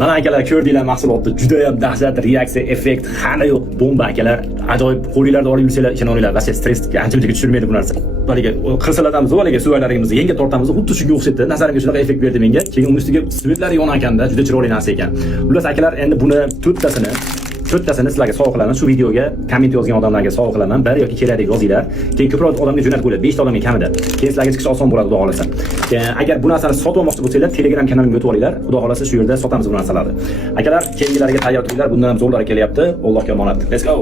Mana akalar ko'rdinglar mahsulotni, juda ham dahshat, reaksiya, effekt hali yo'q. Bomba akalar, ajoyib qo'linglarda olib yursanglar, ishona olinglar. Va stressga anchalik tushirmaydi bu narsa. Haliga qirsalatamiz, haliga suvaylarimizni yenga tortamiz, xuddi shunga o'xshatdi. Nazarimga shunaqa effekt berdi menga. Keyin uning ustiga svetlari yonar ekanda, juda chiroyli narsa ekan. Xullas akalar, endi buni to'rttasini sizlarga sovg'a qilaman. Shu videoga komment yozgan odamlarga sovg'a qilaman. Bir yoki kerak deb yozinglar. Keyin ko'proq odamga jo'natib qo'yinglar. 5 ta odamga kamida. Keyin sizlarga chiqish oson bo'ladi, xudo xolasa. Agar bu narsani sotib olmoqchi bo'lsanglar, Telegram kanalimga o'tib olinglar. Xudo xolasa shu yerda sotamiz bu narsalarni. Akalar, keyingilariga tayyor turinglar. Bundan ham zo'rlari kelyapti. Allohga omonat. Let's go.